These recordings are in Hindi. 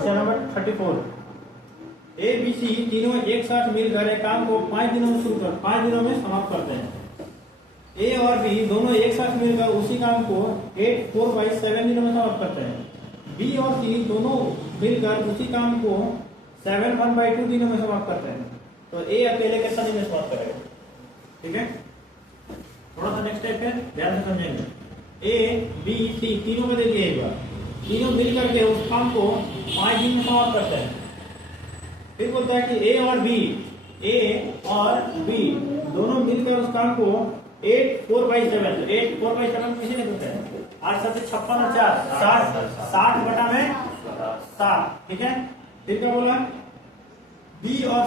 Question number 34। A B C तीनों एक साथ मिलकर एक काम को 5 दिनों में 5 दिनों में समाप्त करते हैं। ए और बी दोनों एक साथ मिलकर उसी काम को 4 बाई 7 दिनों में समाप्त करते हैं। बी और सी दोनों मिलकर उसी काम को 7 1/2 दिनों में समाप्त करते हैं। तो ए अकेले कितना दिन में समाप्त करेगा? ठीक है, थोड़ा सा नेक्स्ट स्टेप है, ध्यान से समझेंगे। ए बी सी तीनों को देखिए एक बार, तीनों मिल करके उस काम को 5 दिन में समाप्त करते हैं। फिर बोलता है कि ए और बी दोनों मिलकर उस काम को 4 बाई 7 किसी ने करते हैं 8 7 56 और 4 60 बटा में 7। ठीक है, फिर क्या बोला? बी और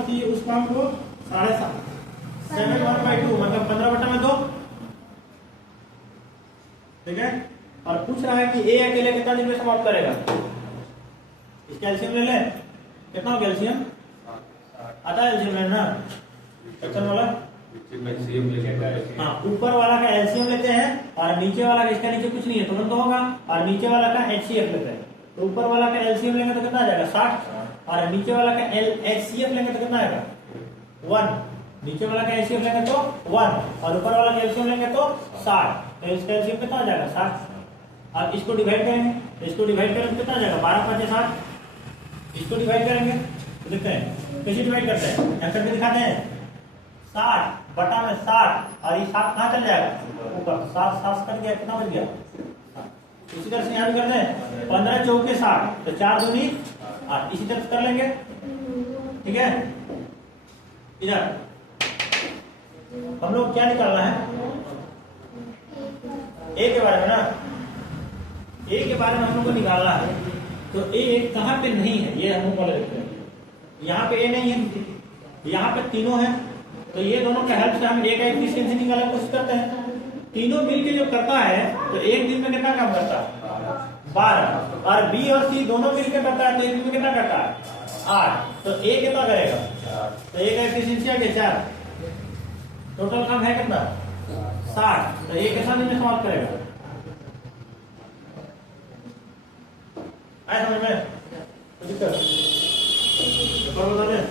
सी उस काम को 7.5 7 1/2 मतलब 15 बटा में 2। ठीक है, और पूछ रहा है कि ए अकेले कितना दिन में समाप्त करेगा? इसका एलसीएम ले ले, कितना हो एलसीएम? आता है एलसीएम लेना सेक्शन वाला? हाँ, ऊपर वाला का एलसीएम लेते हैं और नीचे वाला का, इसका नीचे कुछ नहीं है तुरंत होगा, और नीचे वाला का एचसीएफ लेते हैं। तो ऊपर वाला का एलसीएम लेंगे तो कितना आ जाएगा? 60, और नीचे वाला का एचसीएफ लेंगे तो कितना आएगा? 1। नीचे वाला का एलसीएम लेंगे तो 1 और ऊपर वाला का एलसीएम लेंगे तो 60। तो इसका एलसीएम कितना आ जाएगा? 60। अब इसको डिवाइड करेंगे, इसको डिवाइड करेंगे कितना आ जाएगा? 12 5 60। इसको डिवाइड करेंगे तो देखते हैं कैसे डिवाइड करते हैं, आंसर में दिखाते हैं 60 बटा में 60, और ये 7 कहाँ चल जाएगा? ऊपर 7 कट गया, कितना बच गया? इसी तरह से यहाँ भी करते हैं 15 चौके 60, तो 4 दूनी 8। इसी तरह से कर लेंगे। ठीक है, इधर हम लोग क्या निकालना है? ए के बारे में ना, ए के बारे में हम लोग को निकालना है। तो ए कहाँ पे नहीं है ये हम लोग पहले देखते हैं। यहाँ पे ए नहीं है, यहाँ पे तीनों है, तो ये दोनों के हेल्प से हम ए का एफिशिएंसी निकालने की कोशिश करते हैं। तीनों मिलके जो करता है तो एक दिन में कितना काम करता है? 12। और बी और सी दोनों मिलकर करता है तो एक दिन में कितना करता है? 8। तो ए कितना करेगा? तो ए का एफिशिएंसी आ गया 4। टोटल काम है कितना? 60। तो ए कितना दिन में समाप्त करेगा? आए समझ में? तो दिक्कत बता दें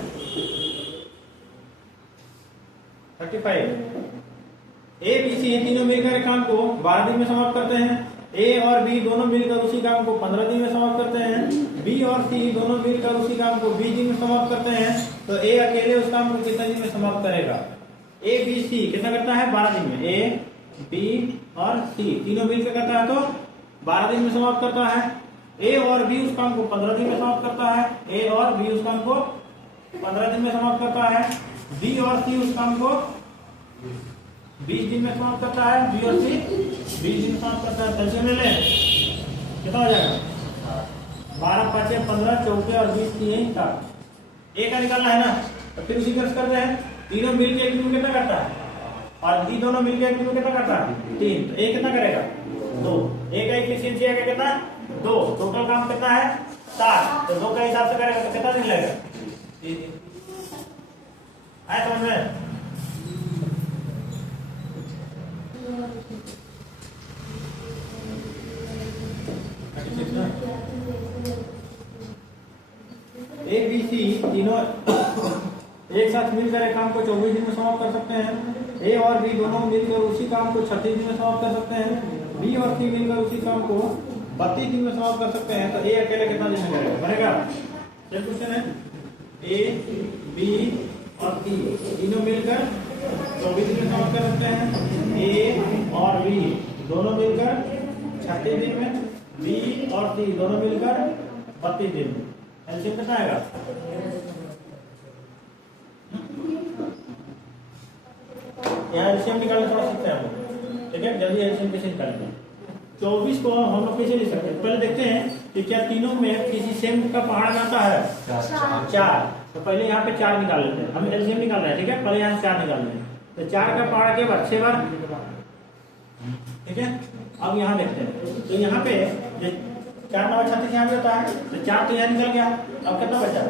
35। ए बी सी तीनों मिलकर काम को 12 दिन में समाप्त करते हैं। ए और बी दोनों मिलकर उसी काम को 15 दिन में समाप्त करते हैं। बी और सी दोनों मिलकर उसी काम को 20 दिन में समाप्त करते हैं। तो ए अकेले उस काम को कितने दिन में समाप्त करेगा? ए बी सी कितना करता है? 12 दिन में। ए बी और सी तीनों मिलकर करता है तो 12 दिन में समाप्त करता है। ए और बी उस काम को 15 दिन में समाप्त करता है। ए और बी उस काम को 15 दिन में समाप्त करता है। बी और सी उस काम को 20 दिन में समाप्त करता है। बी और सी 20 दिन में समाप्त करता है। कैसे ले लें, कितना हो जाएगा? 12 5 15 चौके और 20 3 7। ए का निकालना है ना, तो फिर उसी तरह करते हैं। तीनों मिलकर एक दिन में कितना करता है? और बी दोनों मिलकर एक दिन में कितना करता है? 3। तो ए कितना करेगा? 2। ए का एफिशिएंसी है कितना? 2। टोटल काम कितना है? 7। तो 2 का हिसाब से करेगा तो कितना दिन लगेगा? 3 दिन। आए समझ में? ए बी सी तीनों एक साथ मिलकर एक काम को 24 दिन में समाप्त कर सकते हैं। ए और बी दोनों मिलकर उसी काम को 36 दिन में समाप्त कर सकते हैं। बी और सी मिलकर उसी काम को 32 दिन में समाप्त कर सकते हैं। तो ए अकेले कितना दिन में करेगा? बनेगा? ये क्वेश्चन है। ए बी और सी तीनों मिलकर 24 दिन में समाप्त कर सकते हैं। ए और बी दोनों मिलकर 36 दिन में। बी और सी दोनों मिलकर 32 दिन में। एलसीएम कितना आएगा? यहाँ एलसीएम निकालना थोड़ा सीखते हैं हम लोग। ठीक है, जल्दी एलसीएम कैसे निकालेंगे? 24 को हम लोग कैसे लिख सकते हैं? पहले देखते हैं कि क्या तीनों में किसी सेम का पहाड़ आता है? 4। तो पहले यहाँ पे 4 निकाल लेते हैं। हमें एलसीएम निकालना है। ठीक है, पहले यहाँ 4 निकाल लेते हैं। तो 4 का पहाड़ के बाद 6 बार। ठीक है, अब यहाँ देखते हैं। तो यहाँ पे 4 9 36 यहाँ भी होता है। तो 4 तो यहाँ निकल गया। अब कितना बचा?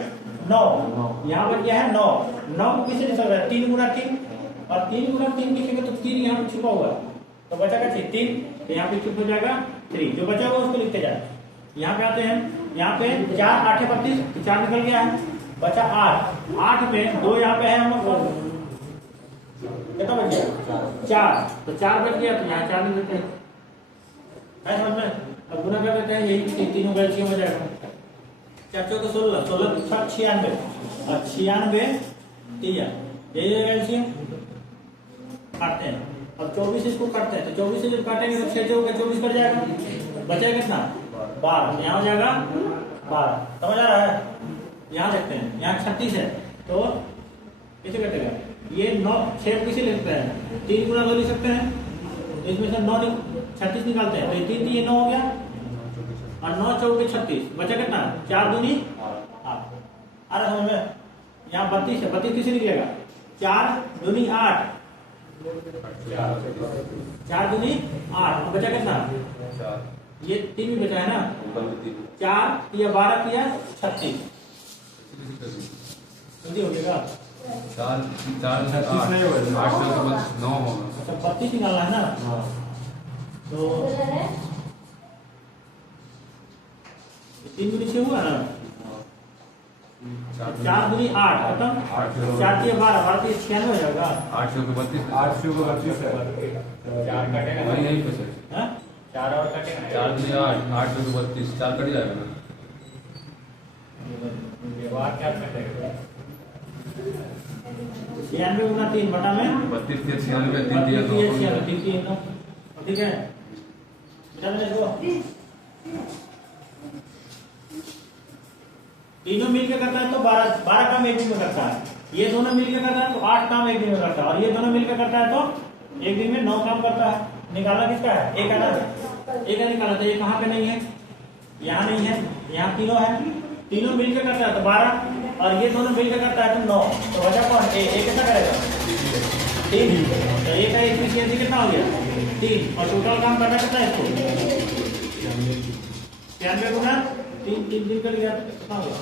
9। यहाँ बच गया है 9। 9 को किसे निकल रहा है? 3 गुना 3। और 3 गुना 3 लिखेंगे तो 3 यहाँ पे छुपा हुआ है, तो बचा का 3। तो यहाँ पे चुप हो जाएगा 3। जो बचा हुआ उसको लिखते जाए। यहाँ पे आते हैं, यहाँ पे 4 8 32, 4 निकल गया है, बचा 8। 8 में 2 यहाँ पे है, हम कितना बच गया 4, तो 4 बच गया, तो यहाँ 4 लिख देते हैं, है समझ में। अब गुना कर देते हैं, यही तीनों का एलसीएम हो जाएगा। 4 चौके 16, 16 96, और 96 3, यही रहेगा एलसीएम। काटते हैं, अब 24 इसको काटते हैं, तो 24 से जब काटेंगे तो 6 चौके 24 कर जाएगा, बचेगा कितना 12, यहाँ हो जाएगा 12। समझ आ रहा है। यहाँ देखते हैं, यहाँ 36 है, तो कैसे कटेगा, ये 9 6 किसे लिखते हैं, 3 गुना 2 लिख सकते हैं, तो इसमें से 9 36 निकालते हैं, तो ये 3 ये 9 हो गया, और 9 चौके 36, बचा कितना 4 दूनी 8। आ रहा समझ में। यहाँ 32 है, 32 किसे निकलेगा 4 दूनी 8, 4 दूनी 8, तो बचा कितना, ये 3 भी बचा है ना, 4 या 12 या 36, जल्दी हो जाएगा। 4 4 8 9 होगा। अच्छा 32 निकालना है ना, तो 3 दूनी 6 हुआ ना, 4 दूनी 8 खत्म, 4 या 12 12 तो 96 हो जाएगा, 8 को 32 8 को 32 है, 4 कटेगा वही यही पे सर। 4 और कटेगा, 4 दूनी 8 8 को 32, 4 कट जाएगा ना। व्यवहार क्या कटेगा, 96 गुना 3 बटा में 32 3 96 3 दिया तो 3 ठीक है, बेटा मैंने इसको तीनों मिलकर करता है तो 12 काम एक दिन में करता है, ये दोनों मिलकर करता है तो 8 काम एक दिन में करता है, और ये दोनों मिलकर करता है तो एक दिन में 9 काम करता है। निकाला किसका है, एक है ना, एक है निकाला, तो ये कहाँ पे नहीं है, यहाँ नहीं है, यहाँ तीनों है, तीनों मिलकर करता है तो 12, और ये दोनों मिलकर करता है तो 9, तो वजह कौन एक कितना करेगा 3, तो एक है इसमें कितना हो गया 3, और टोटल काम करना कितना है इसको 96 गुना 3 दिन कर लिया तो कितना होगा,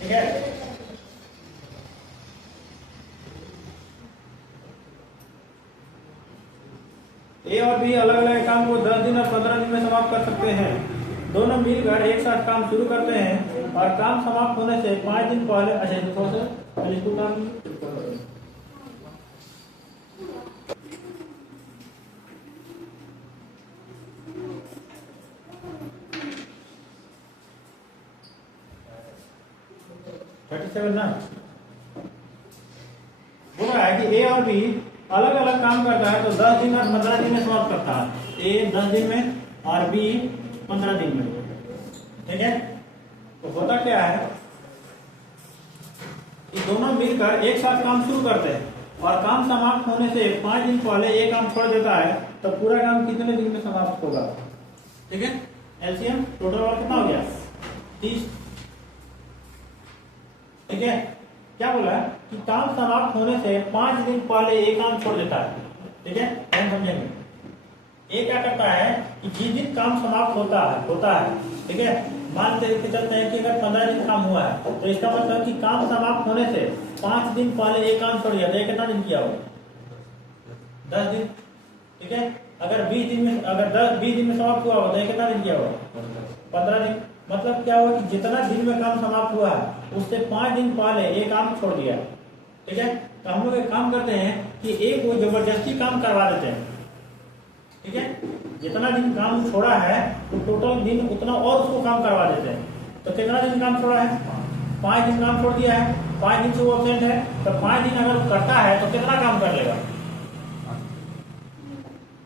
ठीक है। ए और बी अलग अलग काम को 10 दिन और 15 दिन में समाप्त कर सकते हैं। दोनों मिलकर एक साथ काम शुरू करते हैं और काम समाप्त होने से 5 दिन पहले, अच्छा थोड़ा सा पहले इसको काम 37 ना बोल रहा है कि ए और बी अलग अलग काम करता है तो 10 दिन और 15 दिन में समाप्त करता है। ए 10 दिन में और बी 15 दिन में, ठीक है। तो होता क्या है कि दोनों मिलकर एक साथ काम शुरू करते हैं और काम समाप्त होने से 5 दिन पहले एक काम छोड़ देता है, तो पूरा काम कितने दिन में समाप्त होगा, ठीक है। एलसीएम टोटल और कितना हो गया 30, ठीक है। क्या बोला कि काम समाप्त होने से 5 दिन पहले एक काम छोड़ देता है, ठीक है। हम समझेंगे ये क्या करता है कि जिस दिन काम समाप्त होता है, ठीक है। मान के चलते हैं कि अगर 15 दिन काम हुआ है तो इसका मतलब कि काम समाप्त होने से 5 दिन पहले एक काम छोड़ दिया तो कितना दिन किया होगा 10 दिन, ठीक है। अगर 20 दिन में, अगर 20 दिन में समाप्त हुआ होगा तो कितना दिन किया होगा 15 दिन। मतलब क्या हुआ कि जितना दिन में काम समाप्त हुआ है उससे 5 दिन पहले एक काम छोड़ दिया, ठीक है। तो हम लोग एक काम करते हैं कि एक वो जबरदस्ती काम करवा देते हैं, ठीक है। जितना दिन काम छोड़ा है तो टोटल दिन उतना और उसको काम करवा देते हैं। तो कितना दिन काम छोड़ा है 5 दिन काम छोड़ दिया है, 5 दिन से वो एब्सेंट है, तो 5 दिन अगर करता है तो कितना काम कर लेगा,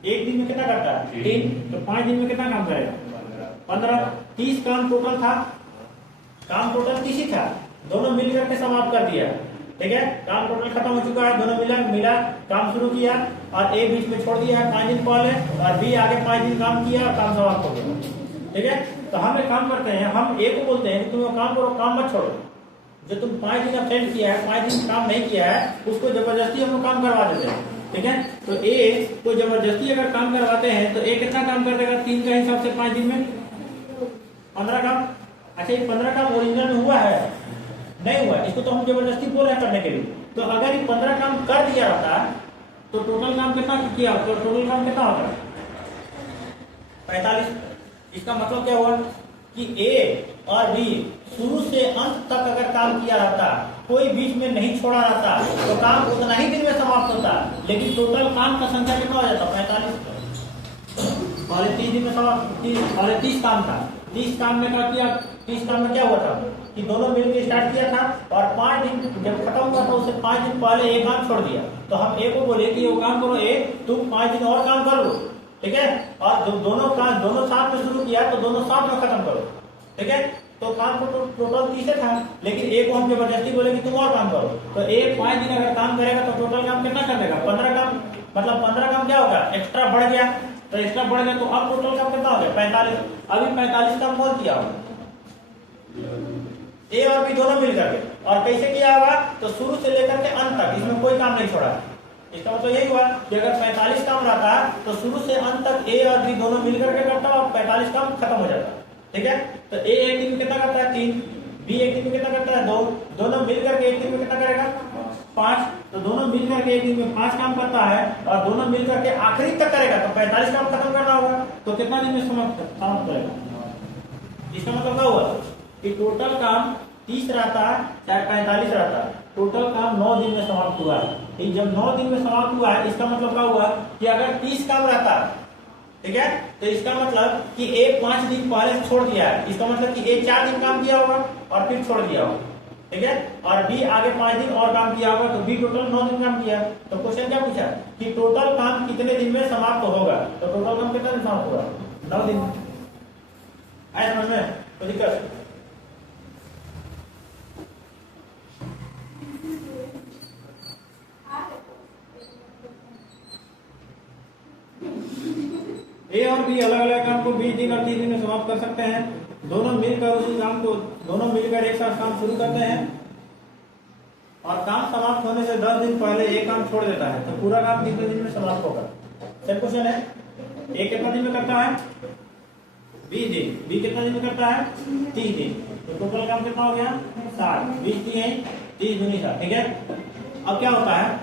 एक दिन में कितना करता है 3, तो 5 दिन में कितना काम करेगा 15, 30 काम टोटल था, काम टोटल 30 ही था, दोनों मिलकर के समाप्त कर दिया, ठीक है। काम टोटल खत्म हो चुका है, दोनों मिला काम शुरू किया और ए बीच में छोड़ दिया है 5 दिन पहले, और बी आगे 5 दिन काम किया और काम समाप्त हो गया, ठीक है। तो हम एक काम करते हैं, हम ए को बोलते हैं कि तुम काम करो, काम मत छोड़ो, जो तुम 5 दिन अटेंड किया है, 5 दिन काम नहीं किया है, उसको जबरदस्ती हम लोग काम करवा देते हैं, ठीक है। तो ए को जबरदस्ती अगर काम करवाते हैं तो ए कितना काम कर देगा 3 का हिसाब से 5 दिन में 15 काम। अच्छा ये 15 काम ओरिजिनल में हुआ है नहीं हुआ, इसको तो हम जबरदस्ती बोल रहे हैं करने के लिए। तो अगर ये 15 काम कर दिया रहता तो टोटल काम कितना किया, तो टोटल काम कितना होता 45। इसका मतलब क्या हुआ कि ए और बी शुरू से अंत तक अगर काम किया रहता, कोई बीच में नहीं छोड़ा रहता, तो काम उतना ही दिन में समाप्त होता। लेकिन टोटल काम का संख्या कितना हो जाता? 45। पहले 30 दिन में समाप्त, पहले 30 काम था। 30 काम में क्या किया? 30 काम में क्या हुआ था कि दोनों मिलकर स्टार्ट किया था और 5 दिन जब खत्म हुआ था उससे 5 दिन पहले एक काम छोड़ दिया। तो हम ए को बोले कि वो काम करो ए, तुम 5 दिन और काम कर लो, ठीक है। और जब दोनों साथ में शुरू किया तो दोनों साथ में खत्म करो, ठीक है। तो काम को टोटल 30 था, लेकिन ए को हम जबरदस्ती बोले कि तुम और काम करो। तो ए 5 दिन अगर काम करेगा तो टोटल काम कितना कर देगा? 15 काम। मतलब 15 काम क्या होगा? एक्स्ट्रा बढ़ गया। तो एक्स्ट्रा बढ़ गया तो अब टोटल काम कितना हो गया? 45। अभी 45 काम कौन किया होगा? ए और बी दोनों मिलकर के। और कैसे किया होगा? तो शुरू से लेकर के अंत तक इसमें कोई काम नहीं छोड़ा। इसका मतलब यही हुआ कि अगर 45 काम रहता तो शुरू से अंत तक ए और बी दोनों मिलकर के करता और 45 काम खत्म हो जाता, ठीक है। तो ए एक दिन में कितना करता है? 3। बी एक दिन में कितना करता है? 2। दोनों मिलकर के एक दिन में कितना करेगा? 5। तो दोनों मिलकर के एक दिन में 5 काम करता है और दोनों मिलकर के आखिरी तक करेगा तो 45 काम खत्म करना होगा। तो कितना दिन में समाप्त करेगा? इसका मतलब क्या हुआ कि टोटल काम 30 रहता है चाहे 45 रहता है, टोटल काम 9 दिन में समाप्त हुआ है। ठीक, जब 9 दिन में समाप्त हुआ है इसका मतलब क्या हुआ कि अगर 30 काम रहता, ठीक है, तो इसका मतलब कि ए 5 दिन पहले छोड़ दिया है। इसका मतलब कि ए 4 दिन काम किया होगा और फिर छोड़ दिया होगा, ठीक है। और बी आगे 5 दिन और काम किया होगा, तो बी टोटल 9 दिन काम किया। तो क्वेश्चन क्या पूछा कि टोटल काम कितने दिन में समाप्त होगा? तो टोटल काम कितना दिन समाप्त होगा? 9 दिन। आए समझ में? तो दिक्कत ए और बी अलग अलग काम को 20 दिन और 30 दिन में समाप्त कर सकते हैं। दोनों मिलकर उसी काम को एक साथ काम शुरू करते हैं और काम समाप्त होने से 10 दिन पहले एक काम छोड़ देता है। तो पूरा काम कितने दिन में समाप्त होगा? सेम क्वेश्चन है। ए कितना दिन में करता है? 20 दिन। बी कितना दिन में करता है? 30 दिन। तो टोटल काम कितना हो गया? 60। 20 दिन 30 दूनी 60, ठीक है। अब क्या होता है?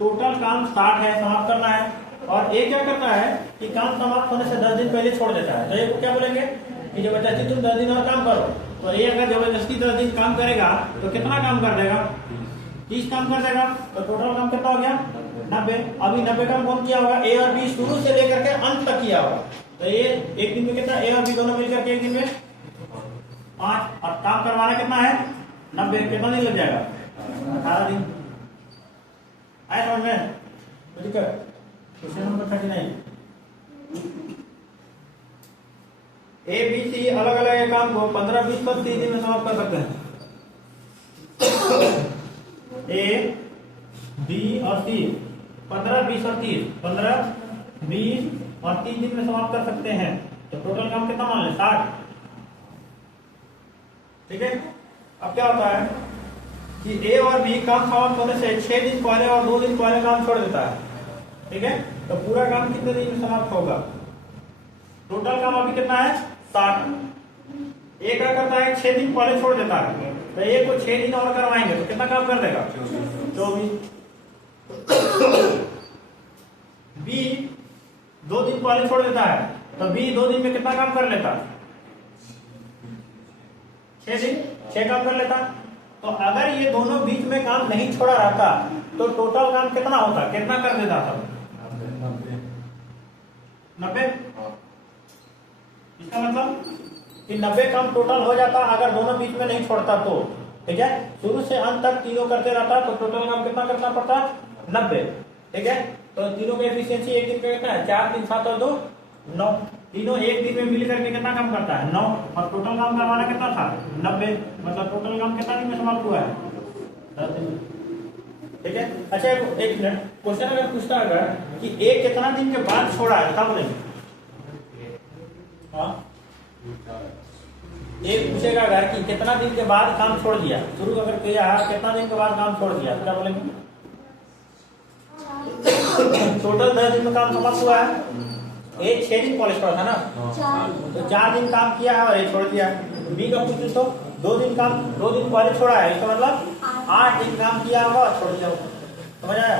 टोटल काम 60 है, समाप्त करना है। और ए क्या करता है कि काम समाप्त होने से 10 दिन पहले छोड़ देता है। तो ए को क्या बोलेंगे कि जबरदस्ती तुम 10 दिन और काम करो। तो ए अगर जबरदस्ती 10 दिन काम करेगा तो कितना काम कर देगा? 30 काम कर देगा। तो टोटल काम कितना हो गया? 90। अभी 90 काम कौन किया होगा? ए और बी शुरू से लेकर के अंत तक किया होगा। तो ये एक दिन में कितना? ए और बी दोनों मिलकर के एक दिन में 5। और काम करवाना कितना है? 90। कितना दिन लग जाएगा? 18 दिन। आए समझ में? ठीक है। Question number 39। A B C अलग अलग काम को 15, 20 और 30 दिन में समाप्त कर सकते हैं। ए बी और सी 15, 20 और 30, 15, 20 और 30 दिन में समाप्त कर सकते हैं। तो टोटल काम कितना मान लें? 60, ठीक है। अब क्या होता है कि ए और बी काम समाप्त होने से 6 दिन पहले और 2 दिन पहले काम छोड़ देता है, ठीक है। तो पूरा काम कितने दिन में समाप्त होगा? टोटल काम अभी कितना है? 60। ए क्या करता है? 6 दिन पहले छोड़ देता है। तो ए को 6 दिन और करवाएंगे तो कितना काम कर देगा? 24। बी 2 दिन पहले छोड़ देता है तो बी 2 दिन में कितना काम कर लेता? 6 दिन, 6 काम कर लेता। तो अगर ये दोनों बीच में काम नहीं छोड़ा रहता तो टोटल काम कितना होता? कितना कर देता था? 90। इसका मतलब कि 90 काम टोटल हो जाता अगर दोनों बीच में नहीं छोड़ता तो, ठीक है। शुरू से अंत तक तीनों करते रहता तो टोटल काम कितना करना पड़ता? 90, ठीक है। तो तीनों का एफिशिएंसी एक दिन का कितना है? 4, 3, 7 और 2, 9। तीनों एक दिन में मिल करके कितना काम करता है? 9। और टोटल काम करवाना कितना था? 90। मतलब टोटल काम कितना दिन में समाप्त हुआ है? 10 दिन, ठीक है। अच्छा एक मिनट, क्वेश्चन अगर पूछता अगर कि ए कितना दिन के बाद छोड़ा है तब बोलेंगे? हाँ, एक पूछेगा अगर कि कितना दिन के बाद काम छोड़ दिया, शुरू अगर किया है कितना दिन के बाद काम छोड़ दिया तो क्या बोलेंगे? टोटल 10 दिन में काम समाप्त हुआ है। ए 6 दिन पहले छोड़ा था ना, तो 4 दिन काम किया है और ये छोड़ दिया। बी का पूछो तो 2 दिन पहले छोड़ा है, इसका मतलब 8 दिन काम किया होगा और छोड़ दिया होगा। समझ आया?